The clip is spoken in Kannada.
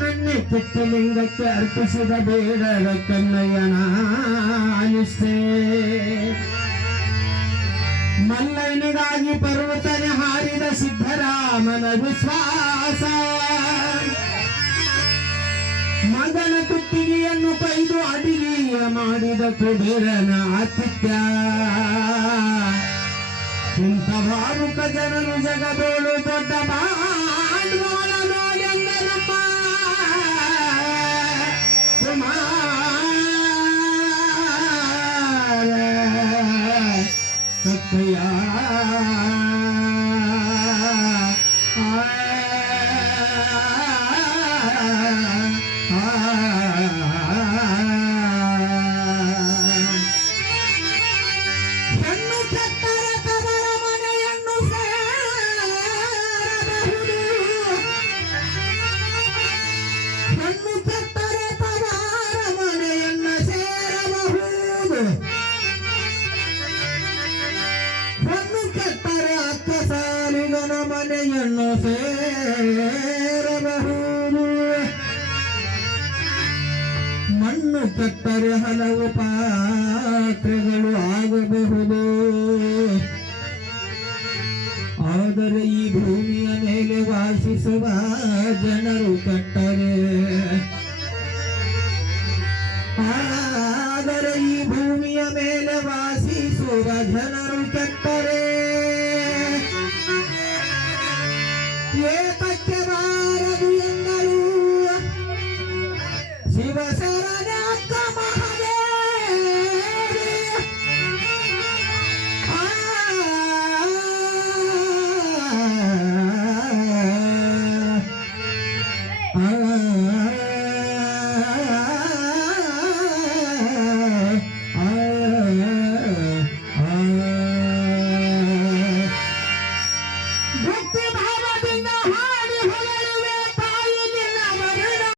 ಕಣ್ಣನ್ನೇ ಲಿಂಗಕ್ಕೆ ಅರ್ಪಿಸಿದ ಬೇಡರ ಕನ್ನಯ್ಯನ ಅನಿಸ್ತೆ ಮಲ್ಲಯ್ಯನಿಗಾಗಿ ಪರ್ವತನೆ ಹಾರಿದ ಸಿದ್ಧರಾಮನ ವಿಶ್ವಾಸ. ಮಗನ ಕುತ್ತಿಗೆಯನ್ನು ಕೈದು ಅಡಿಗೆಯ ಮಾಡಿದ ಕುಬೇರನ ಆತಿಥ್ಯ. ಇಂಥ ಭಾವುಕ ಜನರು ಜಗದೋಳು ದೊಡ್ಡ ಬಾಂಡ್ವಾಳ குமார ಮನೆಯನ್ನು ಸೇರಬಹುದು. ಮಣ್ಣು ಕಟ್ಟರೆ ಹಲವು ಪಾತ್ರೆಗಳು ಆಗಬಹುದು. ಆದರೆ ಈ ಭೂಮಿಯ ಮೇಲೆ ವಾಸಿಸುವ ಜನರು ಕಟ್ಟರೆ. ಆದರೆ ಈ ಭೂಮಿಯ ಮೇಲೆ ವಾಸಿಸುವ ಜನರು ಕೆಟ್ಟರೆ. ಆ. ಭಕ್ತಿ ಭಾವದಿಂದ ಹಾಡಿ